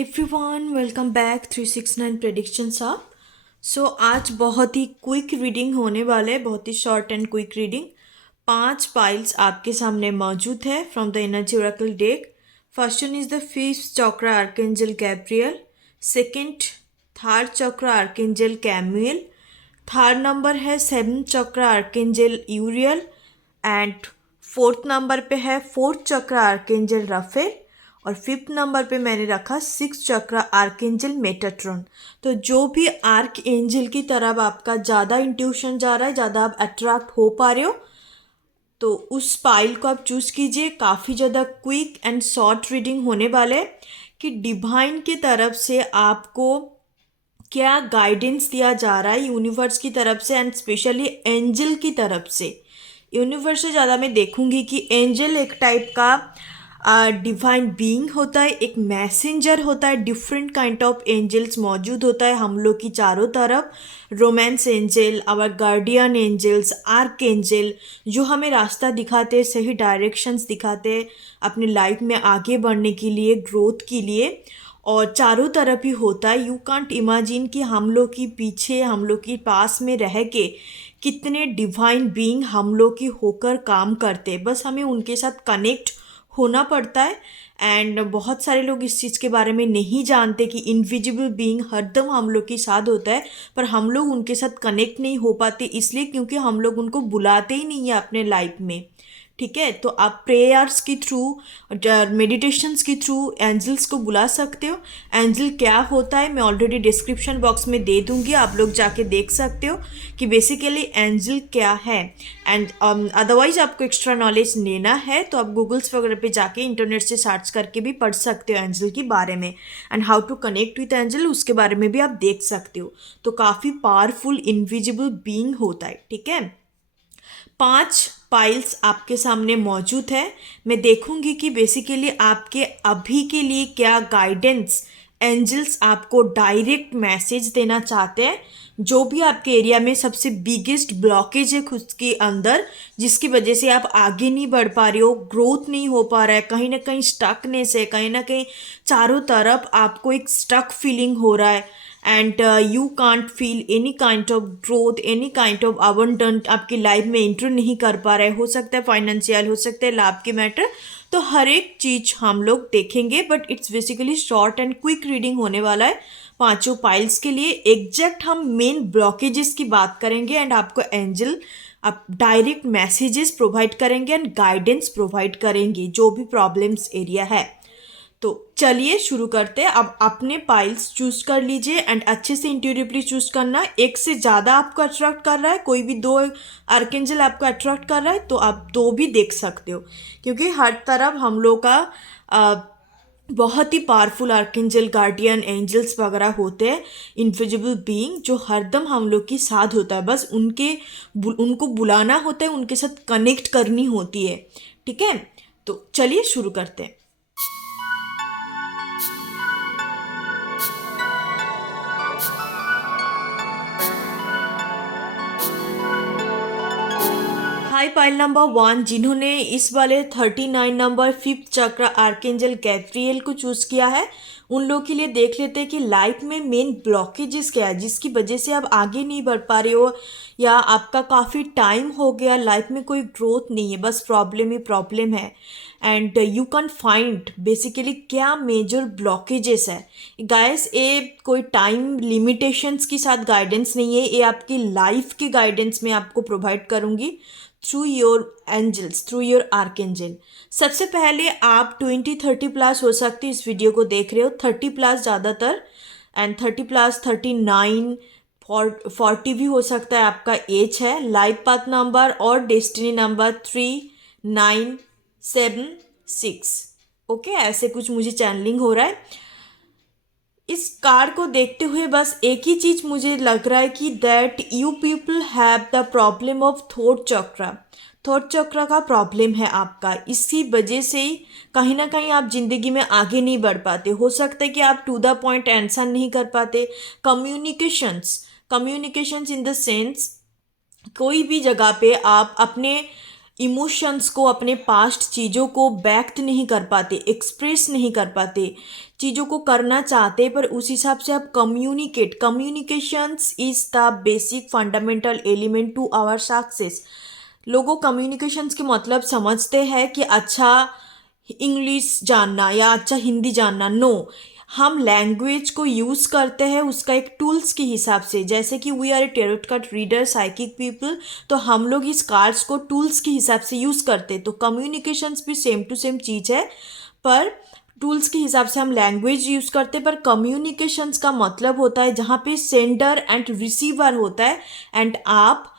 Everyone welcome back 369 predictions आप। आज बहुत ही क्विक रीडिंग होने वाले, बहुत ही short and quick reading. 5 piles आपके सामने मौजूद है from the energy oracle deck. First one is the fifth chakra archangel Gabriel, second third chakra archangel Camael, third number है 7th chakra archangel Uriel and fourth number पे है 4th चक्र आर्कएंजल राफेल और 5th number पे मैंने रखा 6th चक्र आर्कएंजल मेटाट्रॉन। तो जो भी आर्क एंजल की तरफ आपका ज़्यादा इंट्यूशन जा रहा है, ज़्यादा आप अट्रैक्ट हो पा रहे हो, तो उस पाइल को आप चूज़ कीजिए। काफ़ी ज़्यादा क्विक एंड शॉर्ट रीडिंग होने वाले कि डिवाइन की तरफ से आपको क्या गाइडेंस दिया जा रहा है यूनिवर्स की तरफ से एंड स्पेशली एंजल की तरफ से। यूनिवर्स से ज़्यादा मैं देखूंगी कि एंजल एक टाइप का डिवाइन बीइंग होता है, एक मैसेंजर होता है। डिफरेंट काइंड ऑफ एंजल्स मौजूद होता है हम लोग की चारों तरफ। Romance angel, our guardian angels, archangel, जो हमें रास्ता दिखाते, सही डायरेक्शंस दिखाते अपने लाइफ में आगे बढ़ने के लिए, ग्रोथ के लिए। और चारों तरफ ही होता है। यू कांट इमेजिन कि हम लोग की पीछे, हम लोग के पास में रह के कितने डिवाइन बीइंग हम लोग की होकर काम करते। बस हमें उनके साथ कनेक्ट होना पड़ता है। एंड बहुत सारे लोग इस चीज़ के बारे में नहीं जानते कि इनविजिबल बीइंग हरदम हम लोग के साथ होता है, पर हम लोग उनके साथ कनेक्ट नहीं हो पाते इसलिए क्योंकि हम लोग उनको बुलाते ही नहीं है अपने लाइफ में। ठीक है, तो आप प्रेयर्स के थ्रू, मेडिटेशंस के थ्रू एंजल्स को बुला सकते हो। एंजल क्या होता है मैं ऑलरेडी डिस्क्रिप्शन बॉक्स में दे दूंगी, आप लोग जाके देख सकते हो कि बेसिकली एंजल क्या है। एंड अदरवाइज आपको एक्स्ट्रा नॉलेज लेना है तो आप गूगल्स वगैरह पे जाके इंटरनेट से सर्च करके भी पढ़ सकते हो एंजल के बारे में, and how to connect with angel उसके बारे में भी आप देख सकते हो। तो काफ़ी पावरफुल इनविजिबल बीइंग होता है। ठीक है, 5 पाइल्स आपके सामने मौजूद है। मैं देखूंगी कि बेसिकली आपके अभी के लिए क्या गाइडेंस एंजल्स आपको डायरेक्ट मैसेज देना चाहते हैं। जो भी आपके एरिया में सबसे बिगेस्ट ब्लॉकेज है खुद के अंदर, जिसकी वजह से आप आगे नहीं बढ़ पा रहे हो, ग्रोथ नहीं हो पा रहा है, कहीं ना कहीं स्टकनेस है, कहीं ना कहीं चारों तरफ आपको एक स्टक फीलिंग हो रहा है and you can't feel any kind of growth, any kind of abundant आपकी लाइफ में एंटर नहीं कर पा रहे। हो सकता है फाइनेंशियल, हो सकता है लाभ के मैटर, तो हर एक चीज हम लोग देखेंगे। But it's basically short and quick reading होने वाला है पांचों पाइल्स के लिए। एग्जैक्ट हम मेन ब्लॉकेजेस की बात करेंगे एंड आपको एंजल आप डायरेक्ट मैसेजेस प्रोवाइड करेंगे एंड गाइडेंस प्रोवाइड करेंगे जो भी प्रॉब्लम्स एरिया है। तो चलिए शुरू करते हैं। अब अपने पाइल्स चूज कर लीजिए एंड अच्छे से इंट्यूटिवली चूज करना। एक से ज़्यादा आपको अट्रैक्ट कर रहा है, कोई भी 2 आर्कएंजल आपको अट्रैक्ट कर रहा है तो आप 2 भी देख सकते हो, क्योंकि हर तरफ हम लोग का बहुत ही पावरफुल आर्कएंजल, गार्डियन एंजल्स वगैरह होते हैं, इनविजिबल बीइंग जो हरदम हम लोग के साथ होता है। बस उनको बुलाना होता है, उनके साथ कनेक्ट करनी होती है। ठीक है, तो चलिए शुरू करते हैं। हाई पाइल नंबर 1, जिन्होंने इस वाले 39 नंबर 5th चक्र आर्कएंजल गैब्रियल को चूज किया है, उन लोगों के लिए देख लेते हैं कि लाइफ में मेन ब्लॉकेजेस क्या है जिसकी वजह से आप आगे नहीं बढ़ पा रहे हो, या आपका काफ़ी टाइम हो गया लाइफ में कोई ग्रोथ नहीं है, बस प्रॉब्लम ही प्रॉब्लम है and you can find basically क्या मेजर ब्लॉकेजेस है। गाइस, ये कोई टाइम लिमिटेशंस के साथ गाइडेंस नहीं है, ये आपकी लाइफ की गाइडेंस मैं आपको प्रोवाइड करूँगी through your angels, through your archangel. सबसे पहले आप 20-30+ हो सकते इस वीडियो को देख रहे हो, 30+ ज़्यादातर, एंड 30+, 39, 40 भी हो सकता है आपका एज है। लाइफ पाथ नंबर और डेस्टिनी नंबर 3976। ओके, ऐसे कुछ मुझे चैनलिंग हो रहा है। इस कार्ड को देखते हुए बस एक ही चीज मुझे लग रहा है कि that you people have the problem of thought चक्र। थॉट चक्र का प्रॉब्लम है आपका, इसी वजह से ही कहीं ना कहीं आप जिंदगी में आगे नहीं बढ़ पाते। हो सकता है कि आप टू द पॉइंट आंसर नहीं कर पाते। कम्युनिकेशंस इन द सेंस, कोई भी जगह पे आप अपने इमोशंस को, अपने पास्ट चीज़ों को व्यक्त नहीं कर पाते, एक्सप्रेस नहीं कर पाते, चीज़ों को करना चाहते पर उस हिसाब से आप communications is the basic fundamental element to our success. लोगों कम्युनिकेशंस के मतलब समझते हैं कि अच्छा इंग्लिश जानना या अच्छा हिंदी जानना। नो, हम लैंग्वेज को यूज़ करते हैं उसका एक टूल्स के हिसाब से। जैसे कि we are a tarot card reader, psychic people, तो हम लोग इस कार्ड्स को टूल्स के हिसाब से यूज़ करते हैं। तो कम्युनिकेशंस भी सेम टू सेम चीज़ है, पर टूल्स के हिसाब से हम लैंग्वेज यूज़ करते हैं। पर कम्युनिकेशंस का मतलब होता है जहाँ पे सेंडर एंड रिसीवर होता है, एंड आप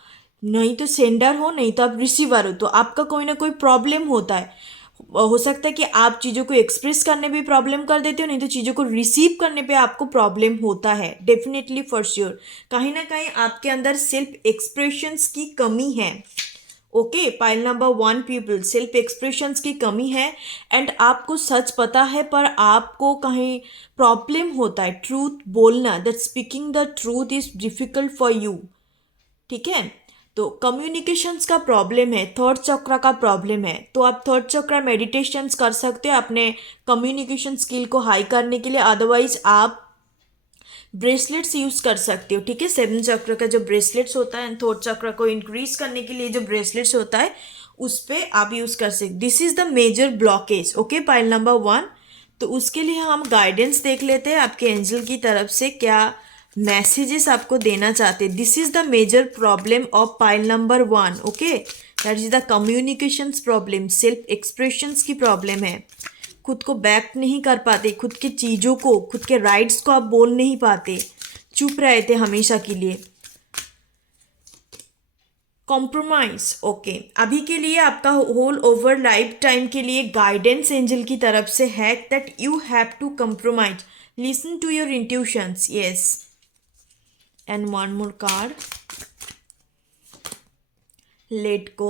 नहीं तो सेंडर हो नहीं तो आप रिसीवर हो, तो आपका कोई ना कोई प्रॉब्लम होता है। हो सकता है कि आप चीज़ों को एक्सप्रेस करने में प्रॉब्लम कर देते हो, नहीं तो चीज़ों को रिसीव करने पे आपको प्रॉब्लम होता है। डेफिनेटली फॉर श्योर कहीं ना कहीं आपके अंदर सेल्फ एक्सप्रेशंस की कमी है। Okay, pile number 1 people, self expressions की कमी है एंड आपको सच पता है पर आपको कहीं प्रॉब्लम होता है ट्रूथ बोलना, that speaking the truth is difficult for you. ठीक है, तो कम्युनिकेशंस का प्रॉब्लम है, थॉट चक्रा का प्रॉब्लम है, तो आप थॉट चक्रा मेडिटेशंस कर सकते हो अपने कम्युनिकेशन स्किल को हाई करने के लिए। अदरवाइज आप ब्रेसलेट्स यूज़ कर सकते हो। ठीक है, 7 चक्र का जो ब्रेसलेट्स होता है, थॉट चक्र को इंक्रीज करने के लिए जो ब्रेसलेट्स होता है उस पर आप यूज़ कर सकते। This is the major blockage. Okay, pile number 1। तो उसके लिए हम गाइडेंस देख लेते हैं आपके एंजल की तरफ से क्या मैसेजेस आपको देना चाहते हैं। This is the major problem of pile number 1। Okay, that is the communications problem, self expressions की प्रॉब्लम है। खुद को बैक नहीं कर पाते, खुद की चीज़ों को, खुद के राइट्स को आप बोल नहीं पाते, चुप रहे थे हमेशा के लिए। कॉम्प्रोमाइज। ओके, अभी के लिए आपका होल ओवर लाइफ टाइम के लिए गाइडेंस एंजल की तरफ से है that you have to compromise, listen to your intuitions. Yes, and one more card, let go,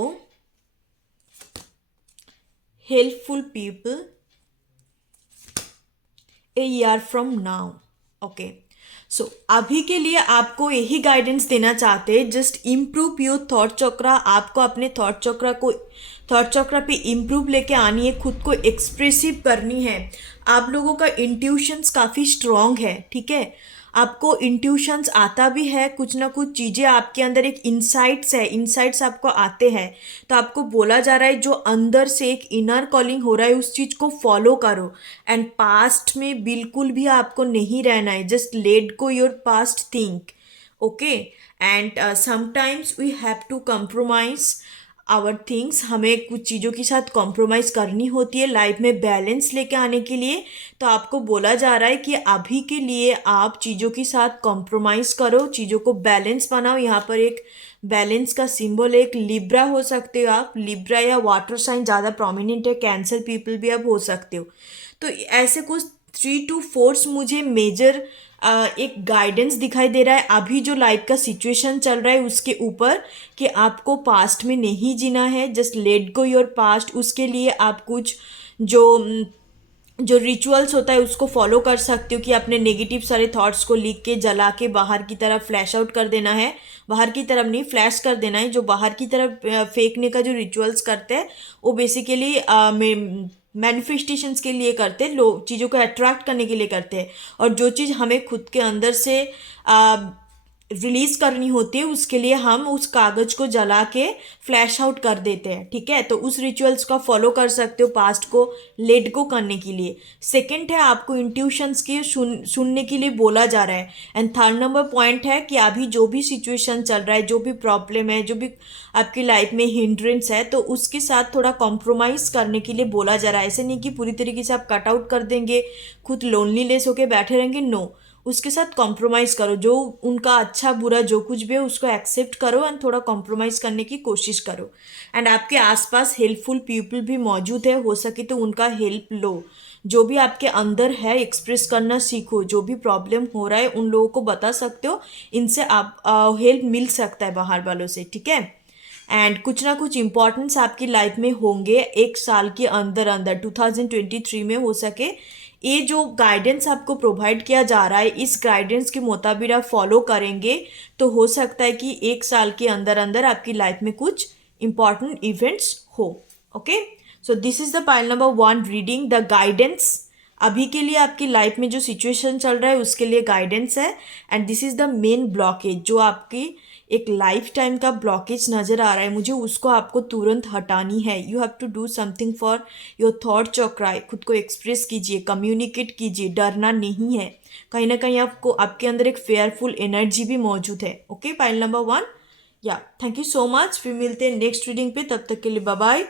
helpful people, a year from now. Okay, so अभी के लिए आपको यही गाइडेंस देना चाहते हैं, just improve your thought chakra. आपको अपने थॉट चक्रा पे इम्प्रूव लेके आनी है, खुद को एक्सप्रेसिव करनी है। आप लोगों का इंट्यूशंस काफ़ी स्ट्रॉन्ग है। ठीक है, आपको इंट्यूशंस आता भी है, कुछ ना कुछ चीज़ें आपके अंदर एक इंसाइट्स आपको आते हैं। तो आपको बोला जा रहा है जो अंदर से एक इनर कॉलिंग हो रहा है उस चीज़ को फॉलो करो, एंड पास्ट में बिल्कुल भी आपको नहीं रहना है। Just let go your past think. Okay, and sometimes we have to compromise our things. हमें कुछ चीज़ों के साथ कॉम्प्रोमाइज़ करनी होती है लाइफ में बैलेंस लेके आने के लिए। तो आपको बोला जा रहा है कि अभी के लिए आप चीज़ों के साथ कॉम्प्रोमाइज़ करो, चीज़ों को बैलेंस बनाओ। यहाँ पर एक बैलेंस का सिंबल, एक लिब्रा हो सकते हो आप, लिब्रा या वाटर साइन ज़्यादा प्रोमिनेंट है, कैंसर पीपल भी आप हो सकते हो। तो ऐसे कुछ 3 to 4 मुझे मेजर एक गाइडेंस दिखाई दे रहा है अभी जो लाइफ का सिचुएशन चल रहा है उसके ऊपर, कि आपको पास्ट में नहीं जीना है, just let go your past. उसके लिए आप कुछ जो रिचुअल्स होता है उसको फॉलो कर सकते हो, कि अपने नेगेटिव सारे थॉट्स को लिख के जला के बाहर की तरफ फ्लैश आउट कर देना है। बाहर की तरफ नहीं, फ्लैश कर देना है। जो बाहर की तरफ फेंकने का जो रिचुअल्स करते हैं वो बेसिकली मैनिफेस्टेशंस के लिए करते हैं, लोग चीज़ों को अट्रैक्ट करने के लिए करते हैं। और जो चीज़ हमें खुद के अंदर से रिलीज़ करनी होती है उसके लिए हम उस कागज़ को जला के फ्लैश आउट कर देते हैं। ठीक है, तो उस रिचुअल्स का फॉलो कर सकते हो पास्ट को लेट गो करने के लिए। सेकंड है, आपको इंट्यूशंस के सुनने के लिए बोला जा रहा है। एंड थर्ड नंबर पॉइंट है कि अभी जो भी सिचुएशन चल रहा है, जो भी प्रॉब्लम है, जो भी आपकी लाइफ में हिंड्रेंस है, तो उसके साथ थोड़ा कॉम्प्रोमाइज़ करने के लिए बोला जा रहा है। ऐसे नहीं कि पूरी तरीके से आप कट आउट कर देंगे, खुद लोनलीनेस होके बैठे रहेंगे। नो, उसके साथ कॉम्प्रोमाइज़ करो। जो उनका अच्छा बुरा जो कुछ भी है उसको एक्सेप्ट करो एंड थोड़ा कॉम्प्रोमाइज़ करने की कोशिश करो। एंड आपके आसपास हेल्पफुल पीपल भी मौजूद है, हो सके तो उनका हेल्प लो। जो भी आपके अंदर है एक्सप्रेस करना सीखो। जो भी प्रॉब्लम हो रहा है उन लोगों को बता सकते हो, इनसे आप हेल्प मिल सकता है बाहर वालों से। ठीक है, एंड कुछ ना कुछ इम्पॉर्टेंस आपकी लाइफ में होंगे एक साल के अंदर 2023 में। हो सके ये जो गाइडेंस आपको प्रोवाइड किया जा रहा है, इस गाइडेंस के मुताबिक आप फॉलो करेंगे तो हो सकता है कि एक साल के अंदर आपकी लाइफ में कुछ important events हो. Okay, so this is the pile number 1 reading. The guidance, अभी के लिए आपकी लाइफ में जो सिचुएशन चल रहा है उसके लिए गाइडेंस है. And this is the main blockage, जो आपकी एक लाइफ टाइम का ब्लॉकेज नज़र आ रहा है मुझे, उसको आपको तुरंत हटानी है. You have to do something for your thought chakra. खुद को एक्सप्रेस कीजिए, कम्युनिकेट कीजिए, डरना नहीं है. कहीं ना कहीं आपको, आपके अंदर एक फेयरफुल एनर्जी भी मौजूद है. Okay, pile number 1. या थैंक यू सो मच. फिर मिलते हैं नेक्स्ट रीडिंग पे, तब तक के लिए बाय बाय.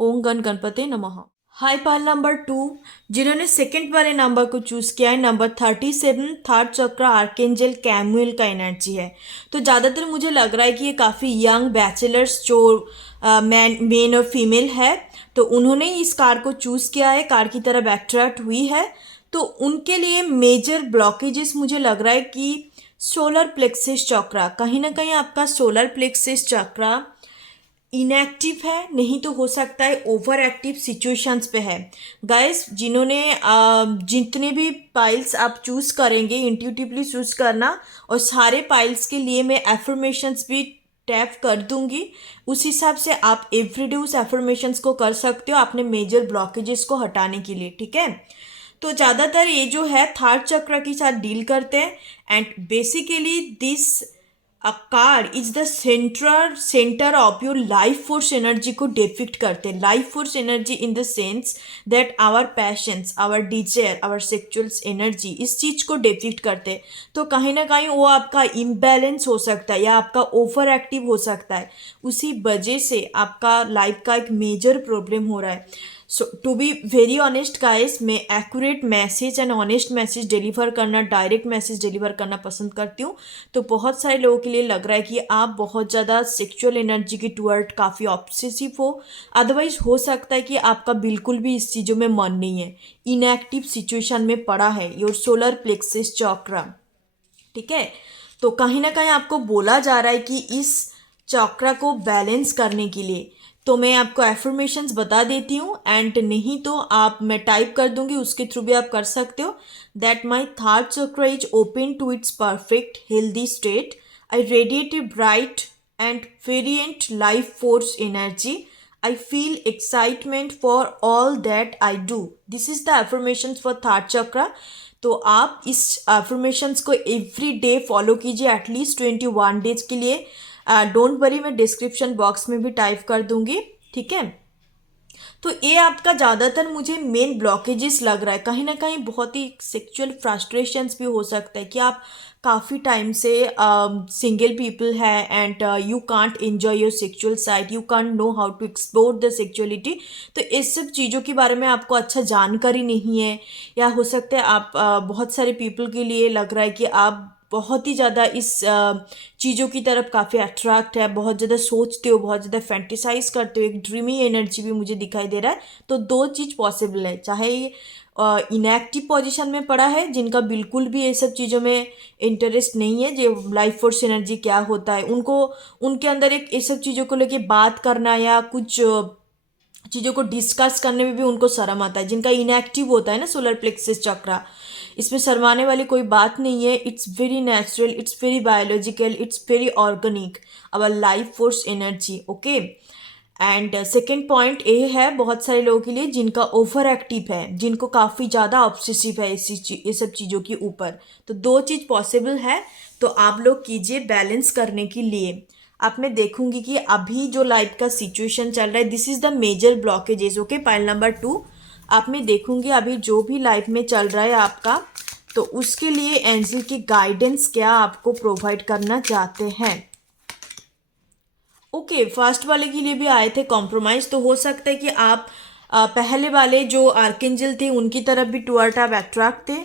ओम गण गणपते नमः. हाय पाल नंबर 2, जिन्होंने सेकंड वाले नंबर को चूज़ किया है, नंबर 37, थर्ड चक्र आर्केंजल कैमुएल का एनर्जी है. तो ज़्यादातर मुझे लग रहा है कि ये काफ़ी यंग बैचलर्स जो मेन और फीमेल है, तो उन्होंने इस कार को चूज़ किया है, कार की तरफ अट्रैक्ट हुई है. तो उनके लिए मेजर ब्लॉकेजेस मुझे लग रहा है कि सोलर प्लेक्सिस चक्रा, कहीं ना कहीं आपका सोलर प्लेक्सिस चक्रा इनएक्टिव है, नहीं तो हो सकता है ओवर एक्टिव सिचुएशंस पे है. गाइस, जिन्होंने जितने भी पाइल्स आप चूज़ करेंगे, इंट्यूटिवली चूज़ करना, और सारे पाइल्स के लिए मैं एफर्मेशंस भी टैप कर दूंगी. उस हिसाब से आप एवरीडे उस एफर्मेशंस को कर सकते हो अपने मेजर ब्लॉकेजेस को हटाने के लिए. ठीक है, तो ज़्यादातर ये जो है थर्ड चक्र के साथ डील करते हैं. And basically this a car is the centre of your life force energy को डिपिक्ट करते हैं. Life force energy in the sense that our passions, our desire, our sexuals energy, इस चीज़ को डिपिक्ट करते हैं. तो कहीं ना कहीं वो आपका इम्बैलेंस हो सकता है या आपका ओवर एक्टिव हो सकता है. उसी वजह से आपका लाइफ का एक मेजर प्रॉब्लम हो रहा है. So to be very honest guys, मैं accurate message and honest message deliver करना, डायरेक्ट मैसेज डिलीवर करना पसंद करती हूँ. तो बहुत सारे लोगों के लिए लग रहा है कि आप बहुत ज़्यादा सेक्सुअल एनर्जी की टुवर्ड काफ़ी ऑब्सेसिव हो. अदरवाइज हो सकता है कि आपका बिल्कुल भी इस चीज़ों में मन नहीं है, इनएक्टिव सिचुएशन में पड़ा है योर सोलर प्लेक्सिस चक्रा. ठीक है, तो कहीं ना कहीं आपको बोला जा रहा है कि इस चक्रा को बैलेंस करने के लिए, तो मैं आपको एफर्मेशंस बता देती हूँ. एंड नहीं तो आप, मैं टाइप कर दूंगी, उसके थ्रू भी आप कर सकते हो. That my third chakra is open to its perfect healthy state. I radiate a bright and variant life force energy. I feel excitement for all that I do. This is the affirmations for third chakra. तो आप इस affirmations को every day follow कीजिए at least 21 days के लिए. Don't worry, मैं description box में भी टाइप कर दूंगी. ठीक है, तो ये आपका ज़्यादातर मुझे मेन ब्लॉकेजेस लग रहा है. कहीं ना कहीं बहुत ही सेक्सुअल फ्रस्ट्रेशंस भी हो सकता है कि आप काफ़ी टाइम से सिंगल पीपल है and you can't enjoy your sexual side, you can't know how to explore the sexuality. तो इस सब चीज़ों के बारे में आपको अच्छा जानकारी नहीं है, या हो सकता है आप बहुत सारे पीपल के लिए लग रहा है कि आप बहुत ही ज़्यादा इस चीज़ों की तरफ काफ़ी अट्रैक्ट है, बहुत ज़्यादा सोचते हो, बहुत ज़्यादा फैंटिसाइज करते हो, एक ड्रीमी एनर्जी भी मुझे दिखाई दे रहा है. तो दो चीज़ पॉसिबल है, चाहे ये इनएक्टिव पोजीशन में पड़ा है, जिनका बिल्कुल भी ये सब चीज़ों में इंटरेस्ट नहीं है, जो लाइफ फोर्स एनर्जी क्या होता है, उनको, उनके अंदर एक ये सब चीज़ों को लेके बात करना या कुछ चीज़ों को डिस्कस करने में भी उनको शर्म आता है. जिनका इनएक्टिव होता है ना सोलर प्लेक्सिस चक्रा, इसमें शर्माने वाली कोई बात नहीं है. It's very natural, it's very biological, it's very organic, our life force energy. Okay, and second point ये है बहुत सारे लोगों के लिए जिनका ओवर एक्टिव है, जिनको काफ़ी ज़्यादा ऑब्सेसिव है ये सब चीज़ों के ऊपर. तो दो चीज़ पॉसिबल है, तो आप लोग कीजिए बैलेंस करने के लिए. आप मैं देखूंगी कि अभी जो लाइफ का सिचुएशन चल रहा है, this is the major blockages. Okay, pile number 2, आप मैं देखूंगी अभी जो भी लाइफ में चल रहा है आपका, तो उसके लिए एंजल की गाइडेंस क्या आपको प्रोवाइड करना चाहते हैं. ओके, फर्स्ट वाले के लिए भी आए थे कॉम्प्रोमाइज़. तो हो सकता है कि आप पहले वाले जो आर्केंजल थे उनकी तरफ भी टुवर्ड आप अट्रैक्ट थे.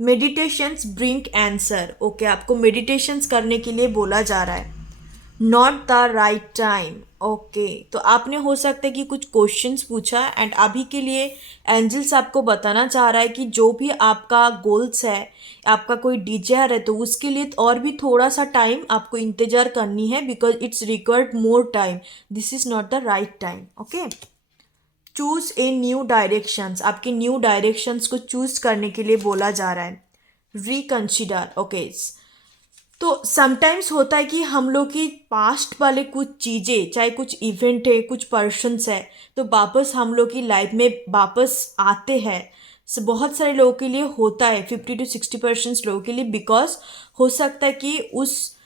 Meditations bring answer. ओके, आपको मेडिटेशंस करने के लिए बोला जा रहा है. Not the right time. Okay, तो आपने हो सकता है कि कुछ क्वेश्चंस पूछा, एंड अभी के लिए एंजल्स आपको बताना चाह रहा है कि जो भी आपका गोल्स है, आपका कोई डिजायर है, तो उसके लिए और भी थोड़ा सा टाइम आपको इंतज़ार करनी है, because it's required more time. This is not the right time. Okay, choose a new directions. आपके न्यू डायरेक्शंस को चूज़ करने के लिए बोला जा रहा है. रिकंसिडर. ओके, तो समटाइम्स होता है कि हम लोग की पास्ट वाले कुछ चीज़ें, चाहे कुछ इवेंट है, कुछ पर्सन्स है, तो वापस हम लोग की लाइफ में वापस आते हैं। बहुत सारे लोगों के लिए होता है, 50 to 60% लोगों के लिए, बिकॉज हो सकता है कि उस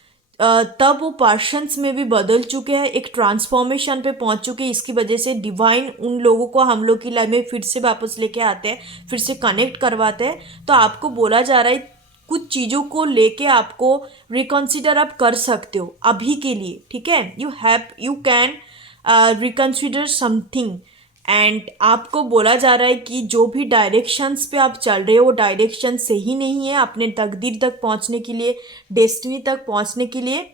तब वो पर्सन्स में भी बदल चुके हैं, एक ट्रांसफॉर्मेशन पे पहुंच चुके हैं। इसकी वजह से डिवाइन उन लोगों को हम लोग की लाइफ में फिर से वापस लेके आते हैं, फिर से कनेक्ट करवाते हैं। तो आपको बोला जा रहा है कुछ चीज़ों को लेके आपको रिकंसिडर आप कर सकते हो अभी के लिए, ठीक है। You can reconsider something. And आपको बोला जा रहा है कि जो भी डायरेक्शंस पे आप चल रहे हो वो डायरेक्शन सही नहीं है अपने तकदीर तक पहुंचने के लिए, डेस्टिनी तक पहुंचने के लिए।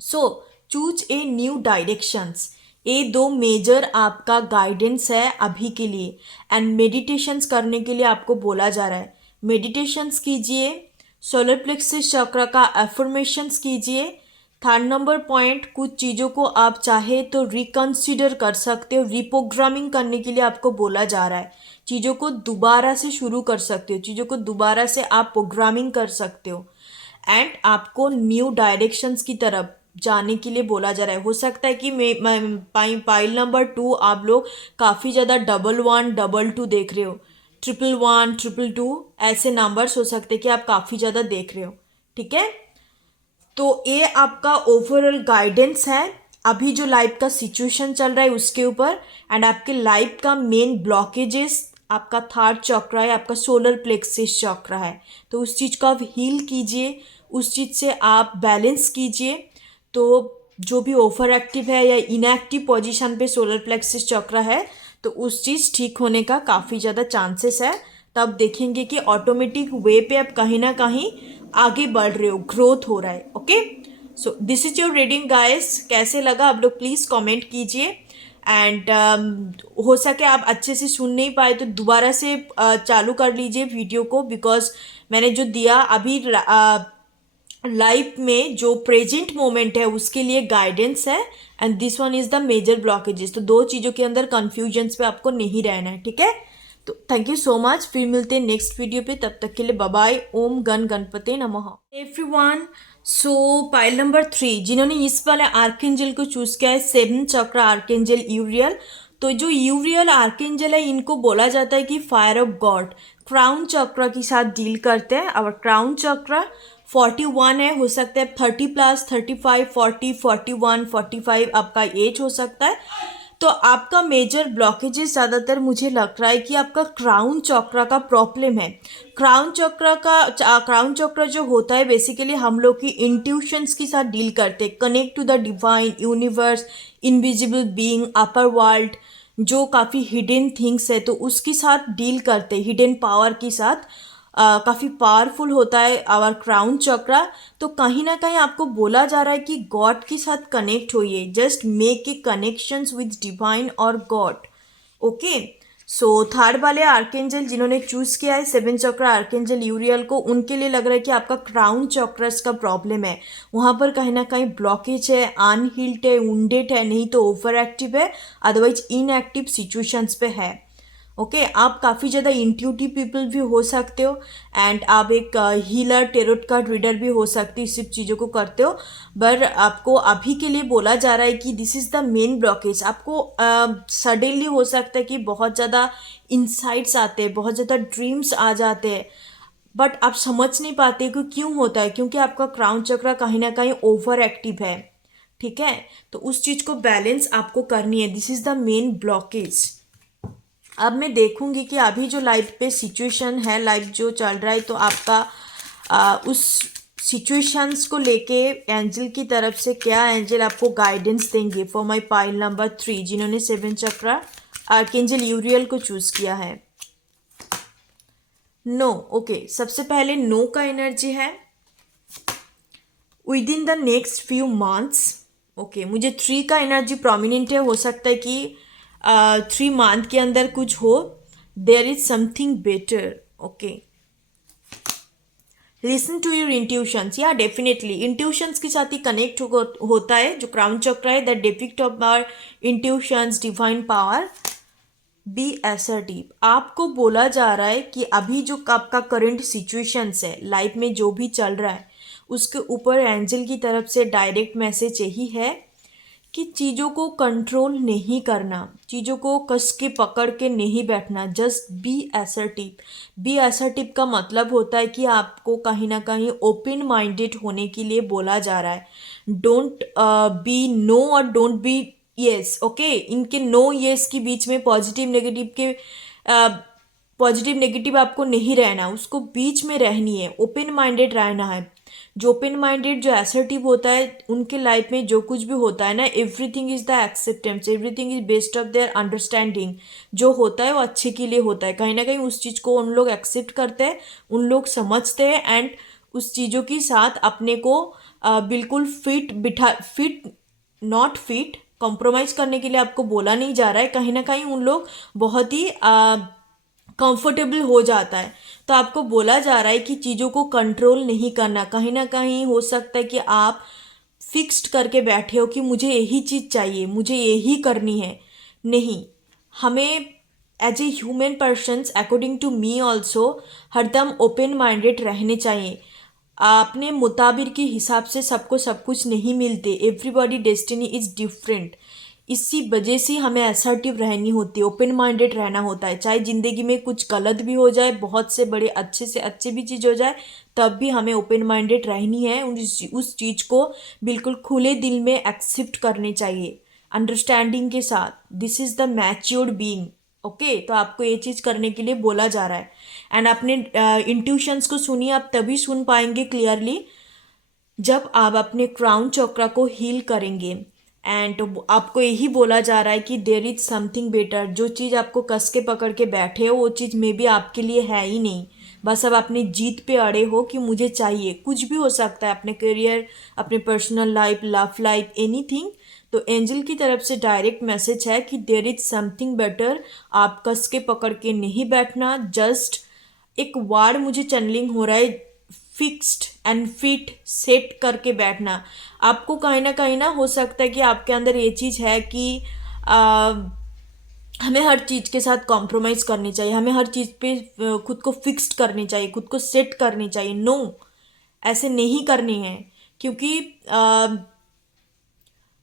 So choose a new directions. ये दो मेजर आपका गाइडेंस है अभी के लिए। एंड मेडिटेशंस करने के लिए आपको बोला जा रहा है, मेडिटेशंस कीजिए, सोलर प्लेक्सस चक्र का अफर्मेशंस कीजिए। थर्ड नंबर पॉइंट, कुछ चीज़ों को आप चाहे तो रिकंसिडर कर सकते हो, रिप्रोग्रामिंग करने के लिए आपको बोला जा रहा है। चीज़ों को दोबारा से शुरू कर सकते हो, चीज़ों को दोबारा से आप प्रोग्रामिंग कर सकते हो। एंड आपको न्यू डायरेक्शंस की तरफ जाने के लिए बोला जा रहा है। हो सकता है कि पाइल नंबर 2 आप लोग काफ़ी ज़्यादा 1112 देख रहे हो, 111 222 ऐसे नंबर्स हो सकते हैं कि आप काफ़ी ज़्यादा देख रहे हो, ठीक है। तो ये आपका ओवरऑल गाइडेंस है अभी जो लाइफ का सिचुएशन चल रहा है उसके ऊपर। एंड आपके लाइफ का मेन ब्लॉकेजेस आपका थर्ड चक्र है, आपका सोलर प्लेक्सिस चक्र है। तो उस चीज़ को आप हील कीजिए, उस चीज़ से आप बैलेंस कीजिए। तो जो भी ओवर एक्टिव है या इनएक्टिव पोजीशन पे सोलर प्लेक्सिस चक्र है, तो उस चीज़ ठीक होने का काफ़ी ज़्यादा चांसेस है। तब देखेंगे कि ऑटोमेटिक वे पे आप कहीं ना कहीं आगे बढ़ रहे हो, ग्रोथ हो रहा है। Okay, so this is your reading guys. कैसे लगा आप लोग प्लीज़ कमेंट कीजिए। एंड हो सके आप अच्छे से सुन नहीं पाए तो दोबारा से चालू कर लीजिए वीडियो को, बिकॉज मैंने जो दिया अभी लाइफ में जो प्रेजेंट मोमेंट है उसके लिए गाइडेंस है। And this one is the major blockages. तो दो चीज़ों के अंदर कन्फ्यूजन्स पे आपको नहीं रहना है, ठीक है। तो थैंक यू सो मच, फिर मिलते हैं नेक्स्ट वीडियो पे, तब तक के लिए बाय बाय। ओम गण गणपते नमः एवरीवन। सो पाइल नंबर 3 जिन्होंने इस वाले आर्कएंजल को चूज किया है, 7 चक्र आर्कएंजल यूरियल। तो जो यूरियल आर्कएंजल है इनको बोला जाता है कि फायर ऑफ गॉड, क्राउन चक्र के साथ डील करते हैं। और क्राउन चक्र 41 है, हो सकता है 30+, 35, 40, 41, 45 आपका एज हो सकता है। तो आपका मेजर ब्लॉकेजेस ज़्यादातर मुझे लग रहा है कि आपका क्राउन चक्र का प्रॉब्लम है। क्राउन चक्र जो होता है बेसिकली हम लोग की इंट्यूशंस के साथ डील करते हैं, connect to the divine, universe, invisible being, upper world, जो काफ़ी हिडन थिंग्स है तो उसके साथ डील करते हैं, हिडन पावर के साथ। काफ़ी पावरफुल होता है आवर क्राउन चक्रा। तो कहीं ना कहीं आपको बोला जा रहा है कि गॉड के साथ कनेक्ट होइए, just make a connections with divine और गॉड। ओके, सो थर्ड वाले आर्केंजल जिन्होंने चूज किया है 7 चक्र आर्केंजल यूरियल को, उनके लिए लग रहा है कि आपका क्राउन चक्रस का प्रॉब्लम है, वहाँ पर कहीं ना कहीं ब्लॉकेज है, अनहील्ड है, वुंडेड है, नहीं तो ओवर एक्टिव है, अदरवाइज इनएक्टिव सिचुएशंस पे है। ओके, आप काफ़ी ज़्यादा इंट्यूटिव पीपल भी हो सकते हो। एंड आप एक हीलर, टेरोट कार्ड रीडर भी हो सकते हो, इस सब चीज़ों को करते हो। पर आपको अभी के लिए बोला जा रहा है कि this is the main blockage. आपको सडनली हो सकता है कि बहुत ज़्यादा इंसाइट्स आते हैं, बहुत ज़्यादा ड्रीम्स आ जाते हैं, बट आप समझ नहीं पाते कि क्यों होता है, क्योंकि आपका क्राउन चक्र कहीं ना कहीं ओवर एक्टिव है, ठीक है। तो उस चीज़ को बैलेंस आपको करनी है, this is the main blockage. अब मैं देखूंगी कि अभी जो लाइफ पे सिचुएशन है, लाइफ जो चल रहा है, तो आपका उस सिचुएशंस को लेके एंजल की तरफ से क्या एंजल आपको गाइडेंस देंगे फॉर माय पाइल नंबर 3 जिन्होंने 7 चक्र आर्कएंजल यूरियल को चूज किया है। नो, ओके, सबसे पहले नो का एनर्जी है with in the next few months. Okay, मुझे 3 का एनर्जी प्रोमिनेंट है, हो सकता है कि 3 मंथ के अंदर कुछ हो, there is something better. Okay, listen to your intuitions. या डेफिनेटली इंट्यूशंस के साथ ही कनेक्ट होता है जो क्राउन चक्र है, that depict of our intuitions, divine power. Be assertive. आपको बोला जा रहा है कि अभी जो आपका करंट सिचुएशंस है, लाइफ में जो भी चल रहा है, उसके ऊपर एंजल की तरफ से डायरेक्ट मैसेज यही है कि चीज़ों को कंट्रोल नहीं करना, चीज़ों को कस के पकड़ के नहीं बैठना, just be assertive. Be assertive का मतलब होता है कि आपको कहीं ना कहीं ओपन माइंडेड होने के लिए बोला जा रहा है। डोंट बी नो और डोंट बी येस। ओके, इनके नो येस के बीच में पॉजिटिव नेगेटिव के पॉजिटिव नेगेटिव आपको नहीं रहना, उसको बीच में रहनी है, ओपन माइंडेड रहना है। जो ओपन माइंडेड, जो असर्टिव होता है, उनके लाइफ में जो कुछ भी होता है ना, everything is the acceptance, everything is based of their understanding. जो होता है वो अच्छे के लिए होता है, कहीं ना कहीं उस चीज़ को उन लोग एक्सेप्ट करते हैं, उन लोग समझते हैं, एंड उस चीज़ों के साथ अपने को बिल्कुल फिट नॉट फिट कॉम्प्रोमाइज़ करने के लिए आपको बोला नहीं जा रहा है, कहीं ना कहीं उन लोग बहुत ही कंफर्टेबल हो जाता है। तो आपको बोला जा रहा है कि चीज़ों को कंट्रोल नहीं करना। कहीं ना कहीं हो सकता है कि आप फिक्स्ड करके बैठे हो कि मुझे यही चीज़ चाहिए, मुझे यही करनी है। नहीं, हमें as a human persons, according to me also, हरदम ओपन माइंडेड रहने चाहिए। अपने मुताबिक के हिसाब से सबको सब कुछ नहीं मिलते, एवरीबॉडी डेस्टिनी इज डिफरेंट। इसी वजह से हमें असर्टिव रहनी होती है, ओपन माइंडेड रहना होता है। चाहे ज़िंदगी में कुछ गलत भी हो जाए, बहुत से बड़े अच्छे से अच्छे भी चीज़ हो जाए, तब भी हमें ओपन माइंडेड रहनी है। उस चीज़ को बिल्कुल खुले दिल में एक्सेप्ट करने चाहिए, अंडरस्टैंडिंग के साथ। This is the matured being. Okay, तो आपको ये चीज़ करने के लिए बोला जा रहा है। एंड अपने इंट्यूशंस को सुनिए, आप तभी सुन पाएंगे क्लियरली जब आप अपने क्राउन चक्रा को हील करेंगे। एंड आपको यही बोला जा रहा है कि देर इज समथिंग बेटर। जो चीज़ आपको कस के पकड़ के बैठे हो, वो चीज़ मे बी आपके लिए है ही नहीं। बस अब अपनी जीत पे अड़े हो कि मुझे चाहिए। कुछ भी हो सकता है, अपने करियर, अपने personal life, love life, anything. तो एंजल की तरफ से डायरेक्ट मैसेज है कि देर इज समथिंग बेटर। आप कस के पकड़ के नहीं बैठना। जस्ट एक वार्ड मुझे चैनलिंग हो रहा है, फिक्स्ड एंड फिट, सेट करके बैठना। आपको कहीं ना हो सकता है कि आपके अंदर ये चीज़ है कि आ, हमें हर चीज़ के साथ कॉम्प्रोमाइज़ करनी चाहिए, हमें हर चीज़ पे खुद को फिक्स्ड करनी चाहिए, खुद को सेट करनी चाहिए। नो, ऐसे नहीं करनी है, क्योंकि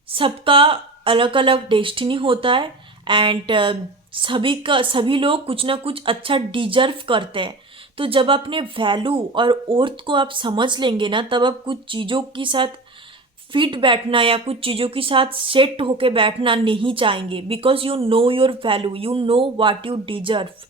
सबका अलग अलग डेस्टिनी होता है। एंड सभी लोग कुछ ना कुछ अच्छा डिजर्व करते हैं। तो जब अपने वैल्यू और ओर्थ को आप समझ लेंगे ना, तब आप कुछ चीज़ों के साथ फिट बैठना या कुछ चीज़ों के साथ सेट होके बैठना नहीं चाहेंगे। Because you know your value, you know what you deserve.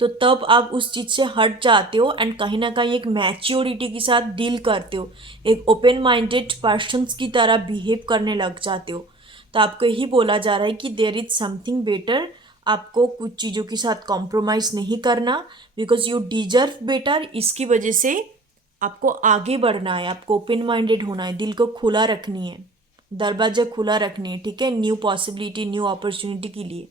तो तब आप उस चीज़ से हट जाते हो, एंड कहीं ना कहीं एक मैच्योरिटी के साथ डील करते हो, एक ओपन माइंडेड पर्सन्स की तरह बिहेव करने लग जाते हो। तो आपको यही बोला जा रहा है कि देयर इज समथिंग बेटर। आपको कुछ चीज़ों के साथ कॉम्प्रोमाइज़ नहीं करना, बिकॉज यू डिजर्व बेटर। इसकी वजह से आपको आगे बढ़ना है, आपको ओपन माइंडेड होना है, दिल को खुला रखनी है, दरवाजा खुला रखनी है। ठीक है, न्यू पॉसिबिलिटी, न्यू अपॉर्चुनिटी के लिए।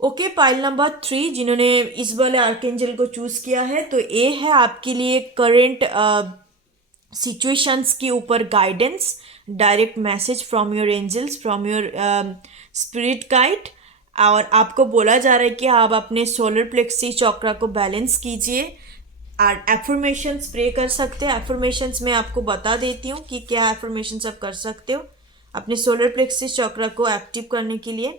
ओके, पाइल नंबर 3 जिन्होंने इस वाले आर्केंजल को चूज किया है, तो ये है आपके लिए करेंट सिचुएशंस के ऊपर guidance, direct message from your angels, from your spirit guide. और आपको बोला जा रहा है कि आप अपने सोलर प्लेक्सी चक्रा को बैलेंस कीजिए। और एफर्मेशंस प्रे कर सकते हैं। एफर्मेशंस मैं आपको बता देती हूँ कि क्या एफर्मेशंस आप कर सकते हो अपने सोलर प्लेक्सी चक्रा को एक्टिव करने के लिए।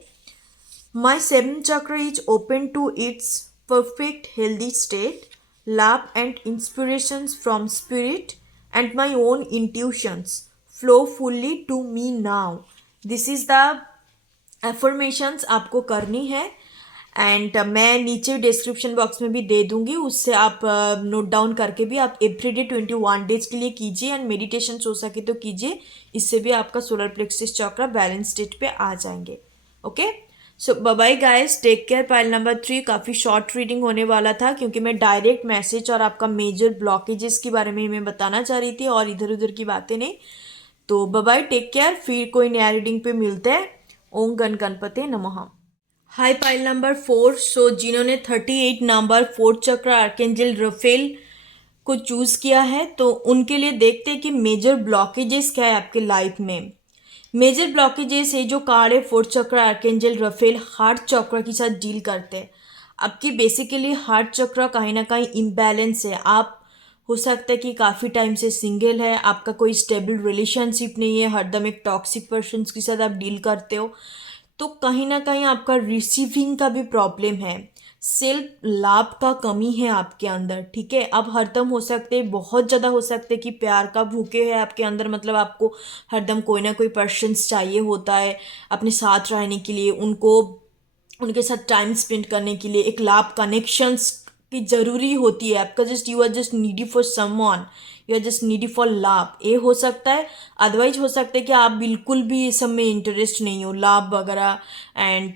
My seventh chakra is open to its perfect healthy state. Love and inspirations from spirit and my own intuitions flow fully to me now. This is the affirmations आपको करनी है। And मैं नीचे description box में भी दे दूंगी, उससे आप नोट डाउन करके भी आप एवरीडे 21 डेज के लिए कीजिए, एंड मेडिटेशन हो सके तो कीजिए। इससे भी आपका solar plexus chakra balance state पे आ जाएंगे। Okay, so bye bye guys, take care. Pile number 3 काफ़ी शॉर्ट रीडिंग होने वाला था, क्योंकि मैं डायरेक्ट मैसेज और आपका मेजर ब्लॉकेजेस के बारे में मैं बताना चाह रही थी, और इधर उधर की बातें नहीं। तो बाय बाय, टेक केयर। फिर कोई नया रीडिंग पे मिलते हैं। ओम गण गणपते नमः। High pile number 4। सो जिन्होंने 38 नंबर 4th चक्र आर्केंजल रफेल को चूज किया है, तो उनके लिए देखते हैं कि मेजर ब्लॉकेजेस क्या है आपके लाइफ में। मेजर ब्लॉकेजेस है जो कार्ड है फोर्थ चक्र आर्केंजल रफेल हार्ट चक्र के साथ डील करते हैं। आपकी बेसिकली हार्ट चक्र कहीं ना कहीं इम्बैलेंस है। आप हो सकता है कि काफ़ी टाइम से सिंगल है, आपका कोई स्टेबल रिलेशनशिप नहीं है, हरदम एक टॉक्सिक पर्सन के साथ आप डील करते हो, तो कहीं ना कहीं आपका रिसीविंग का भी प्रॉब्लम है, सेल्फ लाभ का कमी है आपके अंदर। ठीक है, अब हरदम हो सकते बहुत ज़्यादा हो सकते कि प्यार का भूखे है आपके अंदर, मतलब आपको हरदम कोई ना कोई पर्सन्स चाहिए होता है अपने साथ रहने के लिए, उनको उनके साथ टाइम स्पेंड करने के लिए, एक लाभ कनेक्शंस की ज़रूरी होती है आपका। Just you are just needy for someone, you are just needy for love, ये हो सकता है। अदरवाइज हो सकता है कि आप बिल्कुल भी इस सब में इंटरेस्ट नहीं हो, लाभ वगैरह एंड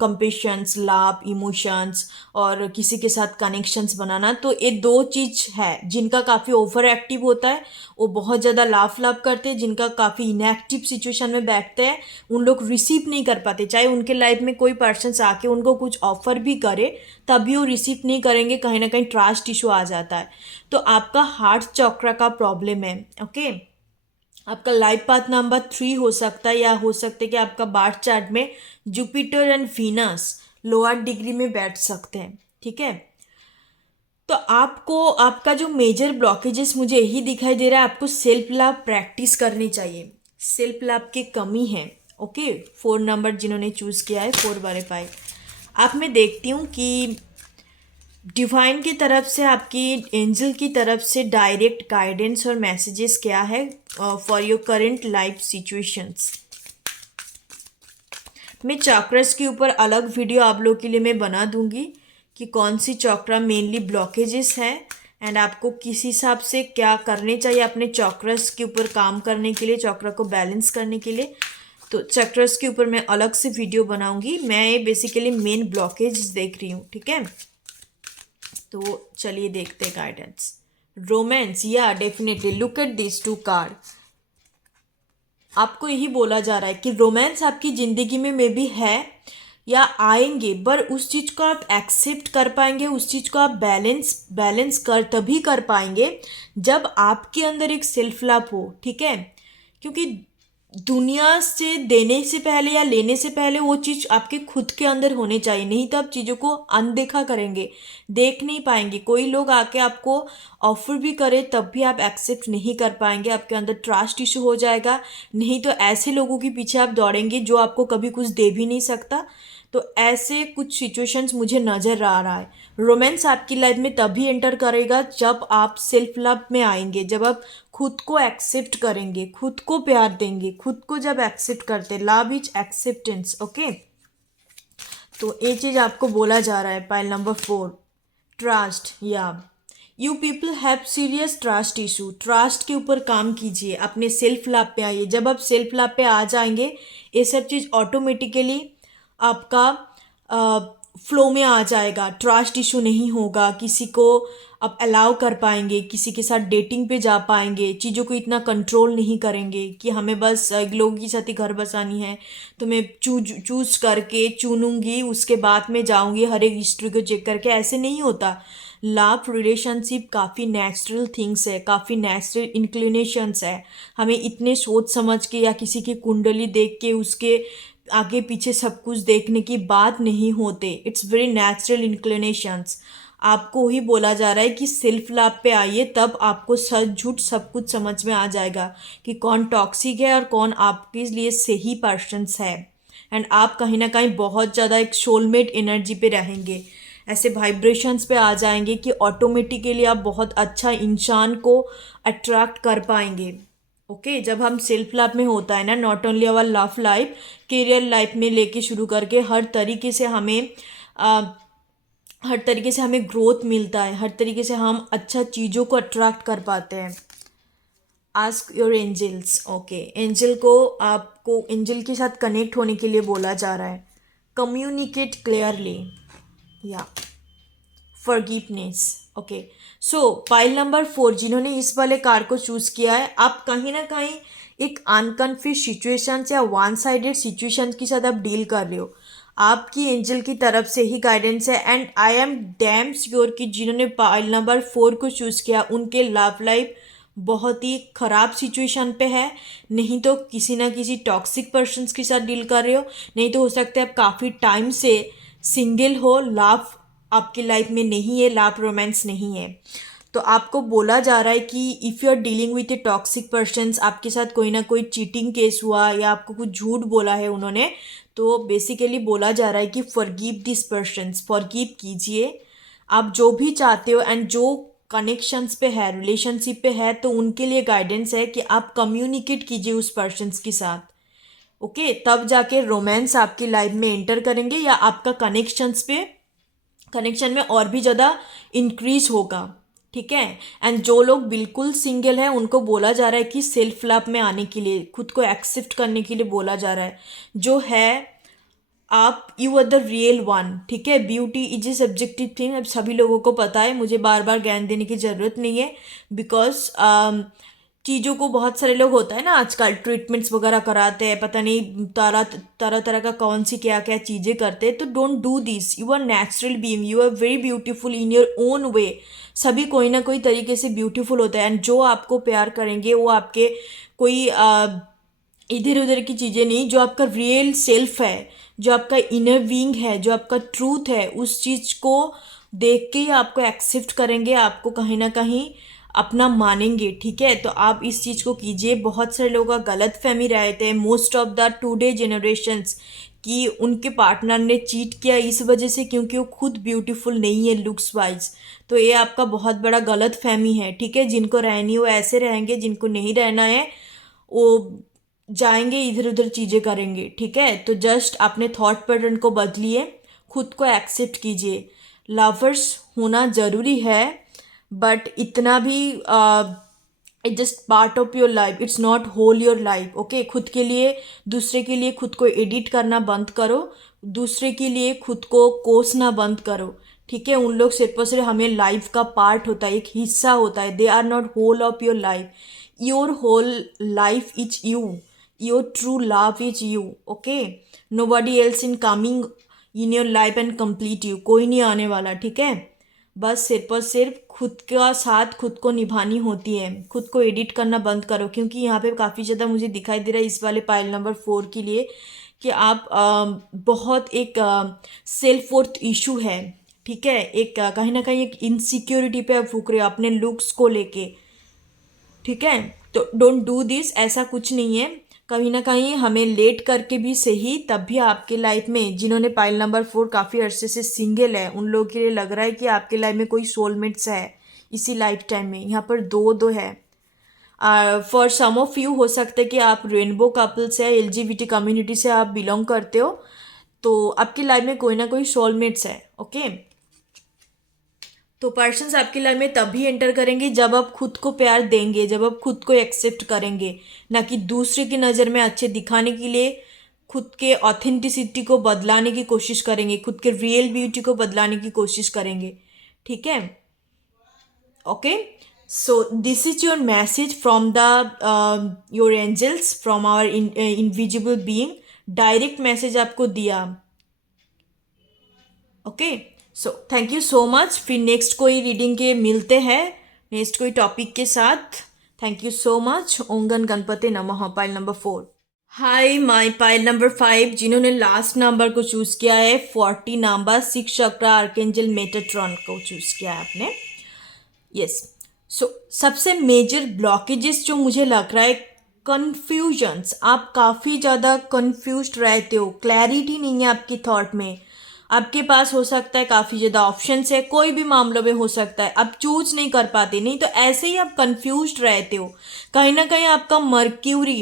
कंपेशंस, लाभ, इमोशंस और किसी के साथ कनेक्शंस बनाना, तो ये दो चीज़ है जिनका काफ़ी ओवर एक्टिव होता है, वो बहुत ज़्यादा लाभ करते हैं। जिनका काफ़ी इनएक्टिव सिचुएशन में बैठते हैं उन लोग रिसीव नहीं कर पाते, चाहे उनके लाइफ में कोई पर्सन आके उनको कुछ ऑफर भी करे तभी वो रिसीव नहीं करेंगे, कहीं ना कहीं ट्रस्ट इशू आ जाता है। तो आपका हार्ट चक्र का प्रॉब्लम है। ओके, आपका लाइफ पाथ नंबर 3 हो सकता है, या हो सकता है कि आपका बार्थ चार्ट में Jupiter and Venus lower degree में बैठ सकते हैं। ठीक है, तो आपको आपका जो मेजर ब्लॉकेजेस मुझे यही दिखाई दे रहा है, आपको सेल्फ लव प्रैक्टिस करनी चाहिए, सेल्फ लव की कमी है। ओके, 4 नंबर जिन्होंने चूज़ किया है, 4 बारे पाए। आप मैं देखती हूँ कि डिवाइन की तरफ से, आपकी एंजल की तरफ से डायरेक्ट गाइडेंस और मैसेजेस क्या है for your current life situations. मैं चक्रास के ऊपर अलग वीडियो आप लोग के लिए मैं बना दूंगी कि कौन सी चक्रा मेनली ब्लॉकेजेस है एंड आपको किस हिसाब से क्या करने चाहिए अपने चक्रास के ऊपर काम करने के लिए, चक्रा को बैलेंस करने के लिए। तो चक्रास के ऊपर मैं अलग से वीडियो बनाऊंगी। मैं ये बेसिकली मेन ब्लॉकेज देख रही हूँ। ठीक है, तो चलिए देखते हैं गाइडेंस। रोमांस, या definitely look at this 2 card. आपको यही बोला जा रहा है कि रोमांस आपकी ज़िंदगी में मे बी है या आएंगे, पर उस चीज़ को आप एक्सेप्ट कर पाएंगे, उस चीज़ को आप बैलेंस बैलेंस कर तभी कर पाएंगे जब आपके अंदर एक सेल्फ लव हो। ठीक है, क्योंकि दुनिया से देने से पहले या लेने से पहले वो चीज़ आपके खुद के अंदर होने चाहिए, नहीं तो आप चीज़ों को अनदेखा करेंगे, देख नहीं पाएंगे। कोई लोग आके आपको ऑफर भी करे तब भी आप एक्सेप्ट नहीं कर पाएंगे, आपके अंदर ट्रस्ट इशू हो जाएगा। नहीं तो ऐसे लोगों के पीछे आप दौड़ेंगे जो आपको कभी कुछ दे भी नहीं सकता। तो ऐसे कुछ सिचुएशंस मुझे नज़र आ रहा है। रोमांस आपकी लाइफ में तभी एंटर करेगा जब आप सेल्फ लव में आएंगे, जब आप खुद को एक्सेप्ट करेंगे, खुद को प्यार देंगे। खुद को जब एक्सेप्ट करते, लव इज एक्सेप्टेंस। ओके, तो ये चीज़ आपको बोला जा रहा है। Pile number 4, trust. या you people have serious trust issue, trust के ऊपर काम कीजिए, अपने सेल्फ लव पे आइए। जब आप सेल्फ लव पे आ जाएंगे ये सब चीज़ ऑटोमेटिकली आपका फ्लो में आ जाएगा, ट्रस्ट इशू नहीं होगा, किसी को आप अलाउ कर पाएंगे, किसी के साथ डेटिंग पे जा पाएंगे, चीज़ों को इतना कंट्रोल नहीं करेंगे कि हमें बस एक लोगों के साथ ही घर बसानी है तो मैं चूज करके चुनूंगी, उसके बाद में जाऊंगी हर एक हिस्ट्री को चेक करके। ऐसे नहीं होता। लव रिलेशनशिप काफ़ी नेचुरल थिंग्स है, काफ़ी नेचुरल इंक्लिनेशंस है। हमें इतने सोच समझ के या किसी की कुंडली देख के उसके आगे पीछे सब कुछ देखने की बात नहीं होते। It's very natural inclinations. आपको ही बोला जा रहा है कि सेल्फ लव पे आइए, तब आपको सच झूठ सब कुछ समझ में आ जाएगा कि कौन टॉक्सिक है और कौन आपके लिए सही पर्सन्स है। एंड आप कहीं ना कहीं बहुत ज़्यादा एक सोलमेट एनर्जी पे रहेंगे, ऐसे वाइब्रेशंस पे आ जाएंगे कि ऑटोमेटिकली आप बहुत अच्छा इंसान को अट्रैक्ट कर पाएंगे। ओके, जब हम सेल्फ लव में होता है ना, not only our love life, career life में लेके शुरू करके हर तरीके से हमें ग्रोथ मिलता है, हर तरीके से हम अच्छा चीज़ों को अट्रैक्ट कर पाते हैं। Ask your angels. Okay, angel को आपको एंजल के साथ कनेक्ट होने के लिए बोला जा रहा है। कम्युनिकेट क्लियरली, या फॉरगिवनेस। ओके, सो पाइल नंबर 4 जिन्होंने इस वाले कार्ड को चूज किया है, आप कहीं ना कहीं एक अनकन्फ्यूज सिचुएशन या वन साइडेड सिचुएशन के साथ आप डील कर रहे हो। आपकी एंजल की तरफ से ही गाइडेंस है and I am damn sure कि जिन्होंने पाइल नंबर 4 को चूज किया उनके लव लाइफ बहुत ही ख़राब सिचुएशन पे है, नहीं तो किसी ना किसी टॉक्सिक पर्सन्स के साथ डील कर रहे हो, नहीं तो हो सकता है आप काफ़ी टाइम से सिंगल हो, लव आपकी लाइफ में नहीं है, लव रोमांस नहीं है। तो आपको बोला जा रहा है कि if you are dealing with a toxic persons, आपके साथ कोई ना कोई चीटिंग केस हुआ या आपको कुछ झूठ बोला है उन्होंने, तो बेसिकली बोला जा रहा है कि फॉरगिव दिस पर्सन्स, फॉरगिव कीजिए आप जो भी चाहते हो। एंड जो कनेक्शंस पे है, रिलेशनशिप पे है, तो उनके लिए गाइडेंस है कि आप कम्युनिकेट कीजिए उस पर्सन्स के साथ। ओके, तब जाके रोमांस आपकी लाइफ में एंटर करेंगे या आपका कनेक्शन में और भी ज़्यादा इंक्रीज होगा। ठीक है। एंड जो लोग बिल्कुल सिंगल है उनको बोला जा रहा है कि सेल्फ लव में आने के लिए, खुद को एक्सेप्ट करने के लिए बोला जा रहा है। जो है आप, you are the real one. ठीक है। Beauty is a subjective thing, अब सभी लोगों को पता है, मुझे बार बार ज्ञान देने की ज़रूरत नहीं है। बिकॉज चीज़ों को बहुत सारे लोग होता है ना आजकल, ट्रीटमेंट्स वगैरह कराते हैं, पता नहीं तरह तरह तरह का कौन सी क्या क्या चीज़ें करते हैं। तो don't do this, you are natural being, you are very beautiful in your own way. सभी कोई ना कोई तरीके से ब्यूटीफुल होता है। एंड जो आपको प्यार करेंगे वो आपके कोई इधर उधर की चीज़ें नहीं, जो आपका रियल सेल्फ है, जो आपका इनर बीइंग है, जो आपका ट्रूथ है, उस चीज़ को देख के ही आपको एक्सेप्ट करेंगे, आपको कहीं ना कहीं अपना मानेंगे। ठीक है। तो आप इस चीज़ को कीजिए। बहुत सारे लोगों का गलत फहमी रहते हैं, most of the today generations, कि उनके पार्टनर ने चीट किया इस वजह से क्योंकि वो खुद ब्यूटीफुल नहीं है लुक्स वाइज। तो ये आपका बहुत बड़ा गलत फहमी है। ठीक है। जिनको रहनी हो ऐसे रहेंगे, जिनको नहीं रहना है वो जाएंगे इधर उधर चीज़ें करेंगे। ठीक है। तो जस्ट अपने थॉट पैटर्न को बदलिए, खुद को एक्सेप्ट कीजिए। लवर्स होना ज़रूरी है, बट इतना भी it just part of your life, it's not whole your life. Okay, खुद के लिए, दूसरे के लिए खुद को एडिट करना बंद करो, दूसरे के लिए खुद को कोसना बंद करो। ठीक है। उन लोग सिर्फ और सिर्फ हमें लाइफ का पार्ट होता है, एक हिस्सा होता है। They are not whole of your life. Your whole life is you, your true love is you. Okay, nobody else in coming in your life and complete you, कोई नहीं आने वाला। ठीक है। बस सिर्फ और सिर्फ खुद का साथ खुद को निभानी होती है। खुद को एडिट करना बंद करो, क्योंकि यहाँ पे काफ़ी ज़्यादा मुझे दिखाई दे रहा है इस वाले पाइल नंबर 4 के लिए कि आप बहुत एक सेल्फ वर्थ इशू है। ठीक है। एक कहीं ना कहीं एक इनसिक्योरिटी पे आप फूक रहे हो अपने लुक्स को लेके। ठीक है। तो डोंट डू दिस, ऐसा कुछ नहीं है। कहीं ना कहीं हमें लेट करके भी सही, तब भी आपके लाइफ में, जिन्होंने पाइल नंबर 4 काफ़ी अरसे से सिंगल है, उन लोगों के लिए लग रहा है कि आपके लाइफ में कोई सोलमेट्स है इसी लाइफ टाइम में। यहाँ पर दो दो है। फॉर सम ऑफ यू हो सकता है कि आप रेनबो कपल्स है, एलजीबीटी कम्युनिटी से आप बिलोंग करते हो, तो आपकी लाइफ में कोई ना कोई सोलमेट्स है। ओके। तो पर्सन्स आपकी लाइफ में तभी एंटर करेंगे जब आप खुद को प्यार देंगे, जब आप खुद को एक्सेप्ट करेंगे, ना कि दूसरे की नज़र में अच्छे दिखाने के लिए खुद के ऑथेंटिसिटी को बदलाने की कोशिश करेंगे, खुद के रियल ब्यूटी को बदलाने की कोशिश करेंगे। ठीक है। Okay, so this is your message from the your angels, from our invisible being. Direct message आपको दिया। Okay, so thank you so much. फिर नेक्स्ट कोई रीडिंग के मिलते हैं, नेक्स्ट कोई टॉपिक के साथ। Thank you so much. ओम गण गणपते नमः। Pile number 4। Hi my pile number 5, जिन्होंने लास्ट नंबर को चूज़ किया है 40 नंबर, 6 चक्र आर्केंजल मेटाट्रॉन को चूज़ किया है आपने। यस। सो सबसे मेजर ब्लॉकेजेस जो मुझे लग रहा है, कन्फ्यूजन्स। आप काफ़ी ज़्यादा कन्फ्यूज्ड रहते हो, क्लैरिटी नहीं है आपकी थॉट में। आपके पास हो सकता है काफ़ी ज़्यादा ऑप्शंस है, कोई भी मामलों में हो सकता है, आप चूज नहीं कर पाते, नहीं तो ऐसे ही आप कन्फ्यूज्ड रहते हो। कहीं ना कहीं आपका मर्क्यूरी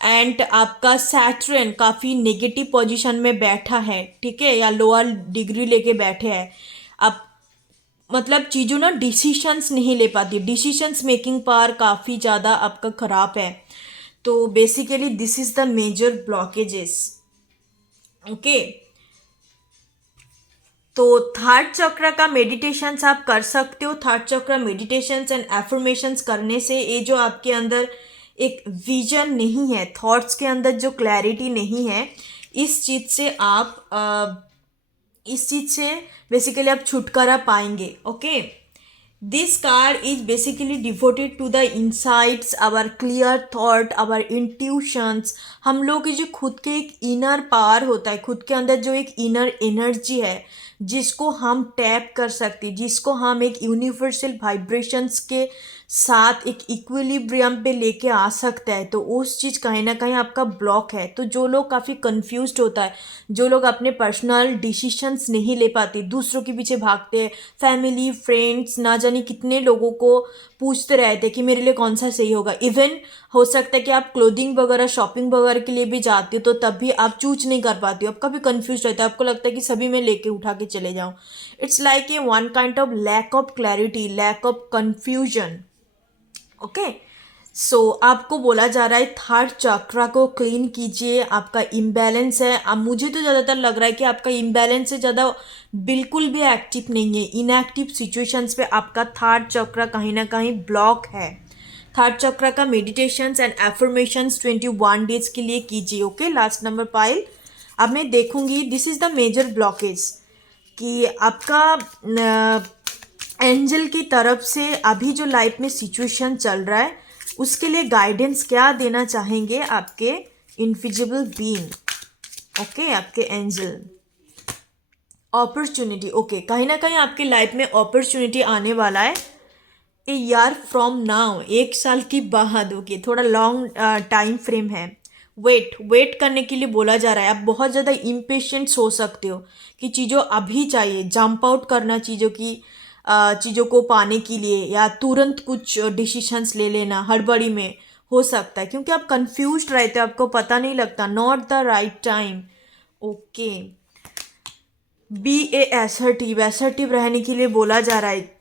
एंड आपका सैटर्न काफ़ी नेगेटिव पोजीशन में बैठा है। ठीक है। या लोअर डिग्री लेके बैठे हैं आप, मतलब चीज़ों ना डिसीशंस नहीं ले पाती, डिसीशंस मेकिंग पावर काफ़ी ज़्यादा आपका ख़राब है। तो basically this is the major blockages. Okay, तो थर्ड चक्र का मेडिटेशंस आप कर सकते हो। थर्ड चक्र मेडिटेशंस एंड एफर्मेशंस करने से ये जो आपके अंदर एक विजन नहीं है, थॉट्स के अंदर जो क्लैरिटी नहीं है, इस चीज़ से बेसिकली आप छुटकारा पाएंगे। Okay, This card is basically devoted to the insights, our clear thought, our intuitions. हम लोग की जो खुद के एक इनर पावर होता है, खुद के अंदर जो एक इनर एनर्जी है जिसको हम टैप कर सकते, जिसको हम एक यूनिवर्सल वाइब्रेशंस के साथ एक इक्विलिब्रियम पे लेके आ सकता है, तो उस चीज़ कहीं ना कहीं आपका ब्लॉक है। तो जो लोग काफ़ी कंफ्यूज्ड होता है, जो लोग अपने पर्सनल डिसीशंस नहीं ले पाते, दूसरों के पीछे भागते हैं, फैमिली फ्रेंड्स ना जाने कितने लोगों को पूछते रहते कि मेरे लिए कौन सा सही होगा। इवन हो सकता है कि आप क्लोथिंग वगैरह शॉपिंग वगैरह के लिए भी जाते हो तो तब भी आप चूज नहीं कर पाते हो, आपका भी कंफ्यूज रहता है, आपको लगता है कि सभी में लेके उठा के चले जाऊँ। It's like a one kind of lack of clarity, lack of confusion. Okay, so आपको बोला जा रहा है थर्ड चक्रा को क्लीन कीजिए, आपका इम्बैलेंस है। अब मुझे तो ज़्यादातर लग रहा है कि आपका इम्बैलेंस से ज़्यादा बिल्कुल भी एक्टिव नहीं है, इनएक्टिव सिचुएशंस पे आपका थर्ड चक्रा कहीं ना कहीं ब्लॉक है। थर्ड चक्रा का मेडिटेशंस एंड एफर्मेशंस 21 डेज के लिए कीजिए। Okay, last number pile. अब मैं देखूंगी this is the major blockage कि आपका एंजल की तरफ से अभी जो लाइफ में सिचुएशन चल रहा है उसके लिए गाइडेंस क्या देना चाहेंगे आपके इनविजिबल बीइंग। ओके, आपके एंजल। अपॉर्चुनिटी, ओके, कहीं ना कहीं आपके लाइफ में अपॉर्चुनिटी आने वाला है ए ईयर फ्रॉम नाउ, 1 साल की बाद। ओके, थोड़ा लॉन्ग टाइम फ्रेम है। वेट करने के लिए बोला जा रहा है। आप बहुत ज़्यादा इम्पेशेंट्स हो सकते हो कि चीज़ों अभी चाहिए, जंप आउट करना चीज़ों की, चीज़ों को पाने के लिए, या तुरंत कुछ डिसीशंस ले लेना हड़बड़ी में हो सकता है, क्योंकि आप कंफ्यूज रहते हो, आपको पता नहीं लगता, not the right time. Okay, be a assertive रहने के लिए बोला जा रहा है।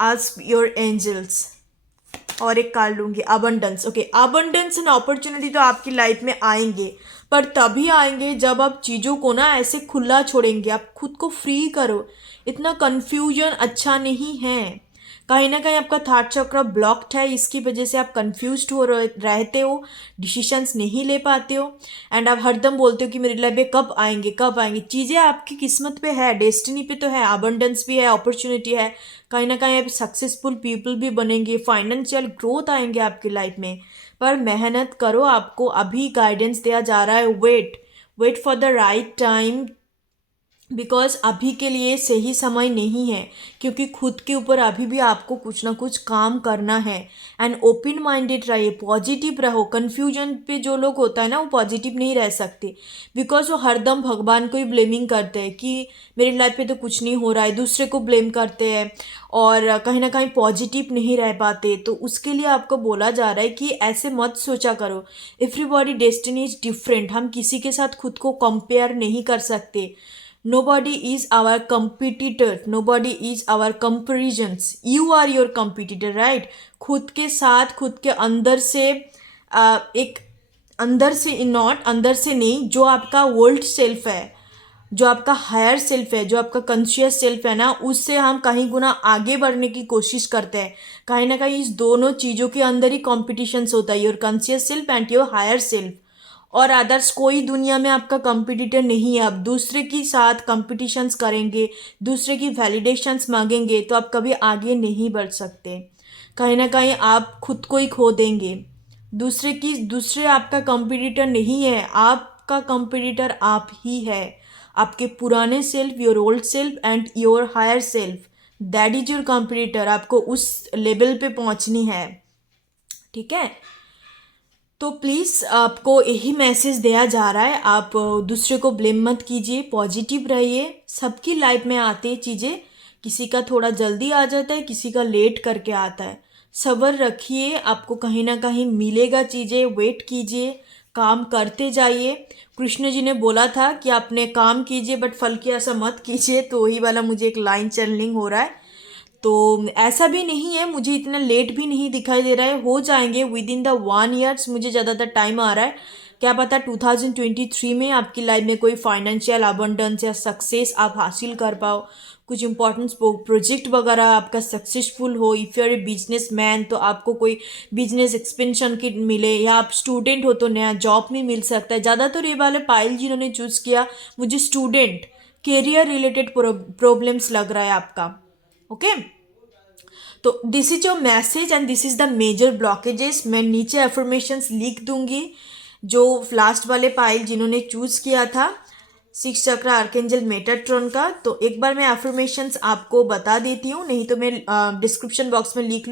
Ask your angels. और एक कार्ड लूंगी, abundance. Okay, abundance and opportunity तो आपकी लाइफ में आएंगे, पर तभी आएंगे जब आप चीज़ों को ना ऐसे खुला छोड़ेंगे, आप खुद को फ्री करो। इतना कंफ्यूजन अच्छा नहीं है। कहीं ना कहीं आपका थर्ड चक्र ब्लॉक्ड है, इसकी वजह से आप कंफ्यूज्ड रहते हो, डिसीशंस नहीं ले पाते हो, एंड आप हरदम बोलते हो कि मेरी लाइफ में कब आएंगे कब आएंगे। चीज़ें आपकी किस्मत पे है, डेस्टिनी पे तो है, अबंडेंस भी है, अपॉर्चुनिटी है, कहीं ना कहीं आप सक्सेसफुल पीपल भी बनेंगे, फाइनेंशियल ग्रोथ आएंगे आपकी लाइफ में। पर मेहनत करो, आपको अभी गाइडेंस दिया जा रहा है, wait for the right time, because अभी के लिए सही समय नहीं है, क्योंकि खुद के ऊपर अभी भी आपको कुछ ना कुछ काम करना है। एंड ओपन माइंडेड रहिए, पॉजिटिव रहो। कन्फ्यूजन पे जो लोग होता है ना वो पॉजिटिव नहीं रह सकते, बिकॉज वो हरदम भगवान को ही ब्लेमिंग करते हैं कि मेरी लाइफ पे तो कुछ नहीं हो रहा है, दूसरे को ब्लेम करते हैं और कहीं ना कहीं पॉजिटिव नहीं रह पाते। तो उसके लिए आपको बोला जा रहा है कि ऐसे मत सोचा करो, एवरीबॉडी डेस्टिनी इज डिफरेंट, हम किसी के साथ खुद को कंपेयर नहीं कर सकते। Nobody is our competitor, nobody is our comparisons, you are your competitor, right? खुद के साथ, खुद के अंदर से एक अंदर से, नॉट अंदर से नहीं, जो आपका वर्ल्ड सेल्फ है, जो आपका हायर सेल्फ है, जो आपका कॉन्शियस सेल्फ है ना, उससे हम कहीं गुना आगे बढ़ने की कोशिश करते हैं। कहीं ना कहीं इस दोनों चीज़ों के अंदर ही कॉम्पिटिशन्स होता है, your conscious self and your higher self. और अदर्स कोई दुनिया में आपका कंपटीटर नहीं है। आप दूसरे के साथ कंपटीशंस करेंगे, दूसरे की वैलिडेशंस मांगेंगे, तो आप कभी आगे नहीं बढ़ सकते। कहीं ना कहीं आप खुद को ही खो देंगे। दूसरे आपका कंपटीटर नहीं है, आपका कंपटीटर आप ही है, आपके पुराने self, your old self and your higher self, that is your competitor. आपको उस लेवल पे पहुंचनी है, ठीक है? तो प्लीज़ आपको यही मैसेज दिया जा रहा है, आप दूसरे को ब्लेम मत कीजिए, पॉजिटिव रहिए। सबकी लाइफ में आती चीज़ें, किसी का थोड़ा जल्दी आ जाता है, किसी का लेट करके आता है। सब्र रखिए, आपको कहीं ना कहीं मिलेगा चीज़ें, वेट कीजिए, काम करते जाइए। कृष्ण जी ने बोला था कि आपने काम कीजिए बट फल की आशा मत कीजिए, तो वही वाला मुझे एक लाइन चैनलिंग हो रहा है। तो ऐसा भी नहीं है, मुझे इतना लेट भी नहीं दिखाई दे रहा है, हो जाएंगे विद इन द 1 ईयर्स। मुझे ज़्यादातर टाइम आ रहा है, क्या पता 2023 में आपकी लाइफ में कोई फाइनेंशियल अबंडेंस या सक्सेस आप हासिल कर पाओ, कुछ इंपॉर्टेंट प्रोजेक्ट वगैरह आपका सक्सेसफुल हो। If you are a business man तो आपको कोई बिजनेस एक्सपेंशन की मिले, या आप स्टूडेंट हो तो नया जॉब में मिल सकता है। ज़्यादातर ये वाले पाइल जिन्होंने चूज़ किया, मुझे स्टूडेंट, करियर रिलेटेड प्रॉब्लम्स लग रहा है आपका। ओके, तो this is your message and this is the major blockages. मैं नीचे एफर्मेशंस लिख दूंगी जो लास्ट वाले पाइल जिन्होंने चूज़ किया था 6 चक्रा आर्केंजल मेटाट्रॉन का। तो एक बार मैं एफर्मेशंस आपको बता देती हूँ, नहीं तो मैं डिस्क्रिप्शन बॉक्स में लिख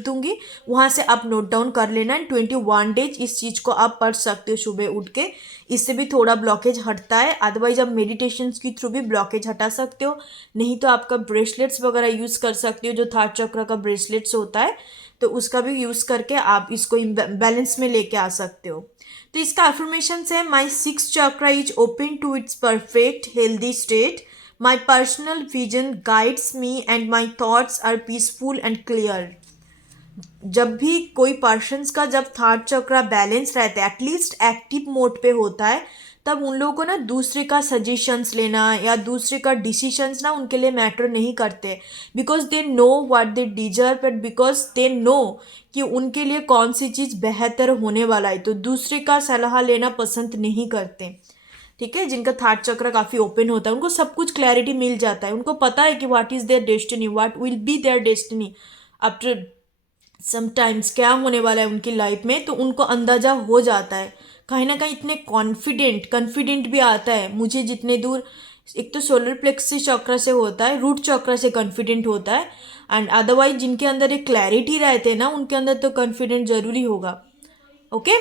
दूंगी, वहाँ से आप नोट डाउन कर लेना। एंड 21 डेज इस चीज़ को आप पढ़ सकते हो सुबह उठ के, इससे भी थोड़ा ब्लॉकेज हटता है। अदरवाइज आप मेडिटेशंस के थ्रू भी ब्लॉकेज हटा सकते हो, नहीं तो आपका ब्रेसलेट्स वगैरह यूज़ कर सकते हो, जो थर्ड चक्र का ब्रेसलेट्स होता है, तो उसका भी यूज़ करके आप इसको बैलेंस में लेके आ सकते हो। तो इसका अफर्मेशन है, my 6 chakra is open to its perfect healthy state, my personal vision guides me and my thoughts are peaceful and clear. जब भी कोई पर्सन्स का जब थर्ड चक्रा बैलेंस रहता है, एटलीस्ट एक्टिव मोड पे होता है, तब उन लोगों को ना दूसरे का सजेशंस लेना या दूसरे का डिसीशंस ना उनके लिए मैटर नहीं करते, because they know what they deserve, but because they know कि उनके लिए कौन सी चीज़ बेहतर होने वाला है, तो दूसरे का सलाह लेना पसंद नहीं करते। ठीक है, जिनका थर्ड चक्र काफ़ी ओपन होता है उनको सब कुछ क्लैरिटी मिल जाता है, उनको पता है कि what is their destiny, what will be their destiny after sometimes, क्या होने वाला है उनकी लाइफ में, तो उनको अंदाज़ा हो जाता है। कहीं ना कहीं इतने कॉन्फिडेंट भी आता है मुझे, जितने दूर एक तो सोलर प्लेक्सस चक्र से होता है, रूट चक्र से कॉन्फिडेंट होता है, एंड अदरवाइज जिनके अंदर एक क्लैरिटी रहते हैं ना, उनके अंदर तो कॉन्फिडेंट जरूरी होगा। ओके,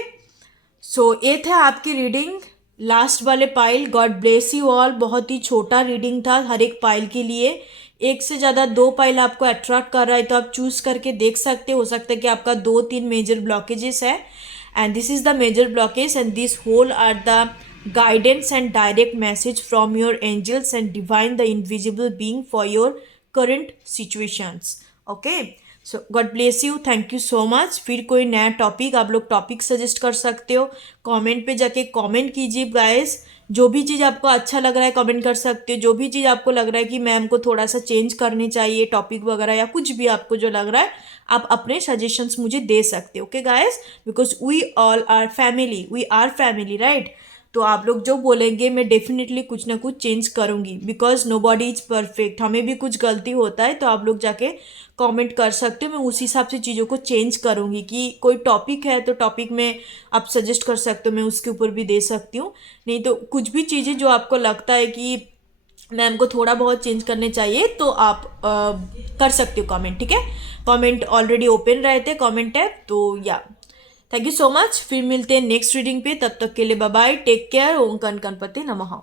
सो ये था आपकी रीडिंग, लास्ट वाले pile. God bless you all. बहुत ही छोटा रीडिंग था हर एक पाइल के लिए, एक से ज़्यादा 2 पाइल आपको अट्रैक्ट कर रहा है तो आप चूज़ करके देख सकते हो सकता है कि आपका 2-3 मेजर ब्लॉकेजेस है, and this is the major blockage and this whole are the guidance and direct message from your angels and divine the invisible being for your current situations. Okay, so God bless you, thank you so much। फिर कोई नया topic आप लोग topic suggest कर सकते हो, comment पे जाके कमेंट कीजिए गाइस। जो भी चीज़ आपको अच्छा लग रहा है कमेंट कर सकते हो, जो भी चीज़ आपको लग रहा है कि मैम को थोड़ा सा चेंज करनी चाहिए टॉपिक वगैरह, या कुछ भी आपको जो लग रहा है आप अपने सजेशंस मुझे दे सकते हो। Okay guys, because we all are family right. तो आप लोग जो बोलेंगे मैं डेफिनेटली कुछ ना कुछ चेंज करूँगी, because nobody is perfect, हमें भी कुछ गलती होता है, तो आप लोग जाके कमेंट कर सकते हो, मैं उस हिसाब से चीज़ों को चेंज करूँगी। कि कोई टॉपिक है तो टॉपिक में आप सजेस्ट कर सकते हो, मैं उसके ऊपर भी दे सकती हूँ। नहीं तो कुछ भी चीज़ें जो आपको लगता है कि मैम को थोड़ा बहुत चेंज करने चाहिए, तो आप कर सकते हो कमेंट। ठीक है, कमेंट ऑलरेडी ओपन रहते हैं कमेंट टैब, तो या थैंक यू सो मच। फिर मिलते हैं नेक्स्ट रीडिंग पे, तब तक के लिए बाय बाय, टेक केयर, ओम गणपति नमः।